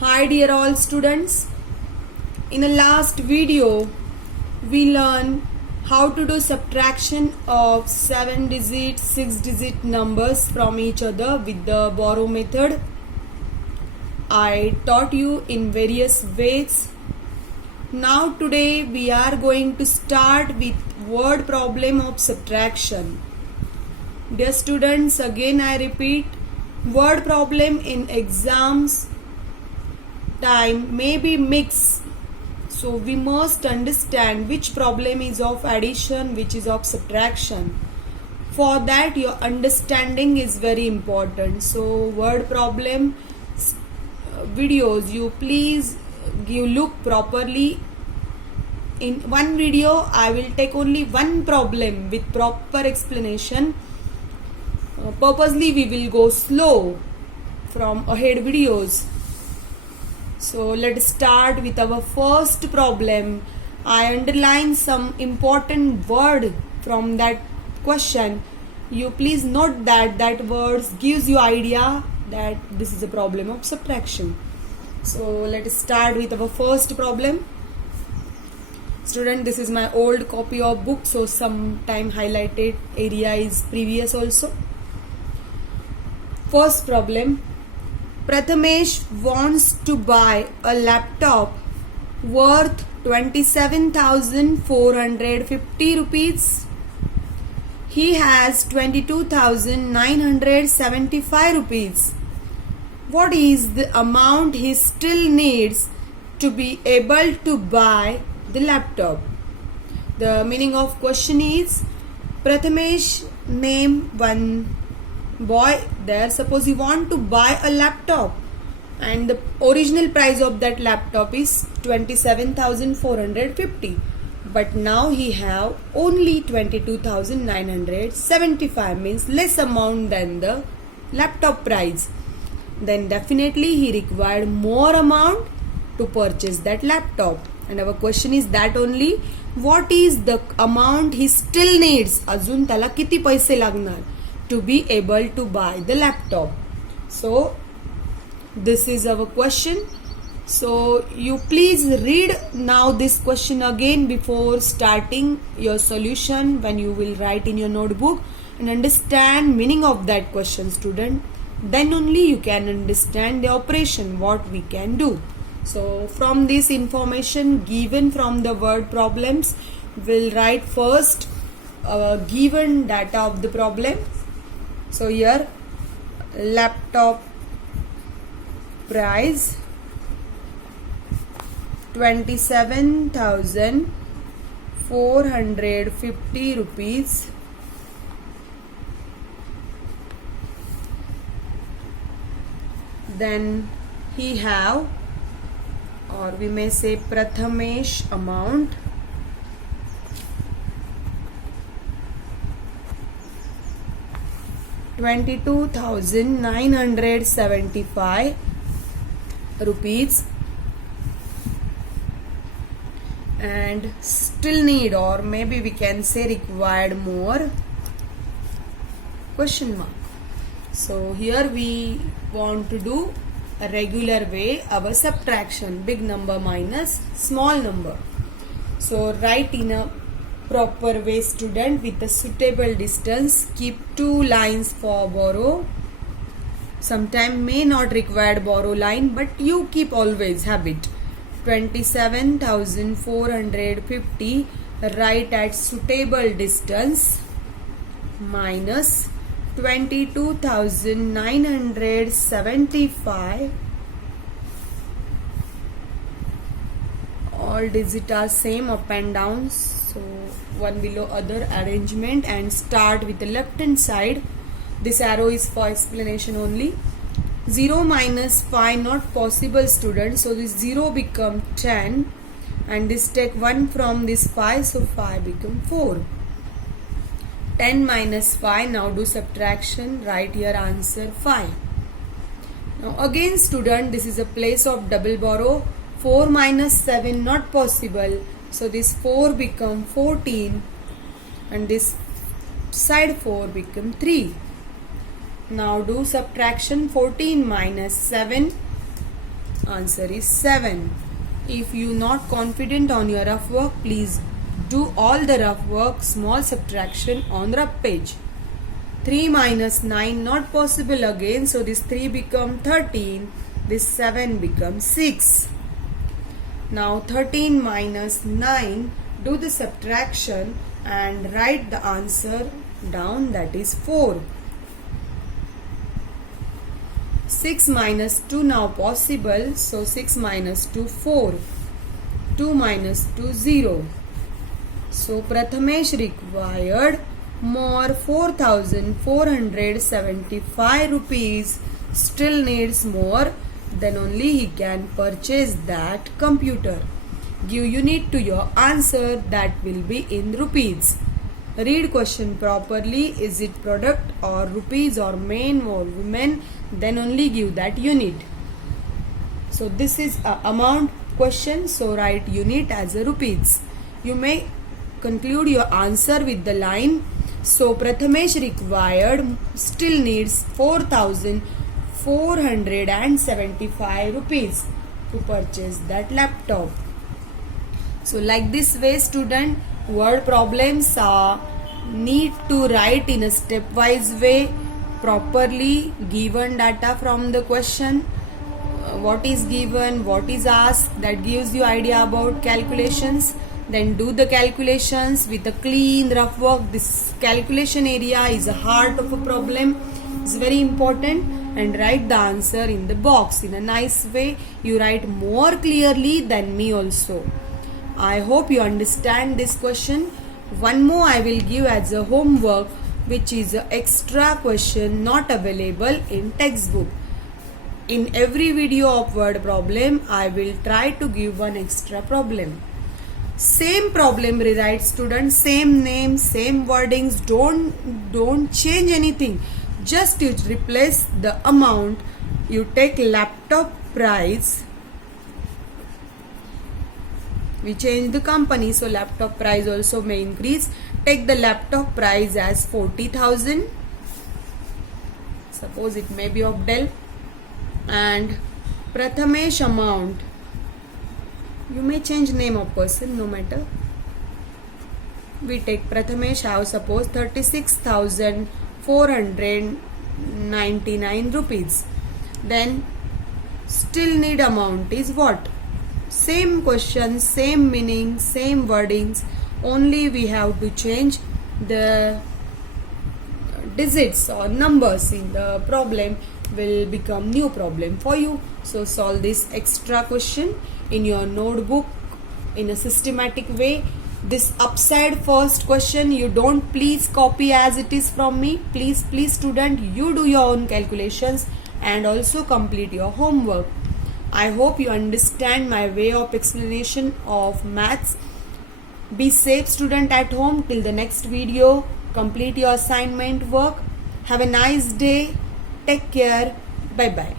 Hi dear all students. In the last video we learned how to do subtraction of 7 digit 6 digit numbers from each other with the borrow method. I taught you in various ways. Now today we are going to start with word problem of subtraction. Dear students, again I repeat, word problem in exams time may be mixed, so we must understand which problem is of addition, which is of subtraction. For that your understanding is very important. So word problem videos, you please look properly. In one video I will take only one problem with proper explanation. Purposely we will go slow from ahead videos. So let's start with our first problem. I underline some important word from that question. You please note that words gives you idea that this is a problem of subtraction. So let's start with our first problem. Student, this is my old copy of book, so sometime highlighted area is previous also. First problem. Prathamesh wants to buy a laptop worth 27,450 rupees. He has 22,975 rupees. What is the amount he still needs to be able to buy the laptop? The meaning of question is, Prathamesh name one boy there. Suppose you want to buy a laptop and the original price of that laptop is 27,450, but now he have only 22,975, means less amount than the laptop price. Then definitely he required more amount to purchase that laptop, and our question is that only, what is the amount he still needs, अजून त्याला किती पैसे लागणार to be able to buy the laptop. So this is our question. So you please read now this question again before starting your solution when you will write in your notebook, and understand meaning of that question, student. Then only you can understand the operation what we can do. So from this information given from the word problems, we'll write first given data of the problem. So here laptop price 27,450 rupees. Then he have, or we may say Prathamesh amount, ₹22,975 rupees, and still need, or maybe we can say required more, question mark. So here we want to do a regular way our subtraction, big number minus small number. So write in a proper way, student, with a suitable distance. Keep 2 lines for borrow. Sometime may not require borrow line, but you keep always habit. 27,450 write at suitable distance minus 22,975. All digits are same up and down, so one below other arrangement, and start with the left hand side. This arrow is for explanation only. 0 minus 5 not possible, students, so this 0 become 10, and this take 1 from this 5, so 5 become 4. 10 minus 5, now do subtraction, write here answer 5. Now again, student, this is a place of double borrow. 4 minus 7 not possible, so this 4 become 14, and this side 4 become 3. Now do subtraction. 14 minus 7, Answer is 7. If you not confident on your rough work, please do all the rough work, small subtraction on rough page. 3 minus 9 not possible again, so this 3 become 13, this 7 becomes 6. Now 13 minus 9, do the subtraction and write the answer down, that is 4. 6 minus 2 now possible, so 6 minus 2 4. 2 minus 2 0. So Prathamesh required more 4,475 rupees, still needs more, then only he can purchase that computer. Give unit to your answer, that will be in rupees. Read question properly. Is it product or rupees or men or women? Then only give that unit. So this is a amount question, so write unit as a rupees. You may conclude your answer with the line, so Prathamesh required still needs 4,475 rupees to purchase that laptop. So like this way, student, word problems need to write in a stepwise way, properly given data from the question, what is given, what is asked, that gives you idea about calculations. Then do the calculations with a clean rough work. This calculation area is the heart of a problem. It's very important, and write the answer in the box in a nice way. You write more clearly than me also. I hope you understand this question. One more I will give as a homework, which is an extra question not available in textbook. In every video of word problem, I will try to give one extra problem. Same problem rewrite, students, same name, same wordings, don't change anything. Just you replace the amount. You take laptop price. We change the company, so laptop price also may increase. Take the laptop price as 40,000. Suppose it may be of Dell. And Prathamesh amount. You may change name of person, no matter. We take Prathamesh house, suppose 36,499 rupees. Then still need amount is what? Same question, same meaning, same wordings. Only we have to change the digits or numbers in the problem will become new problem for you. So solve this extra question in your notebook in a systematic way. This upside first question you don't please copy as it is from me. Please student, you do your own calculations and also complete your homework. I hope you understand my way of explanation of maths. Be safe, student, at home. Till the next video, complete your assignment work. Have a nice day. Take care. Bye bye.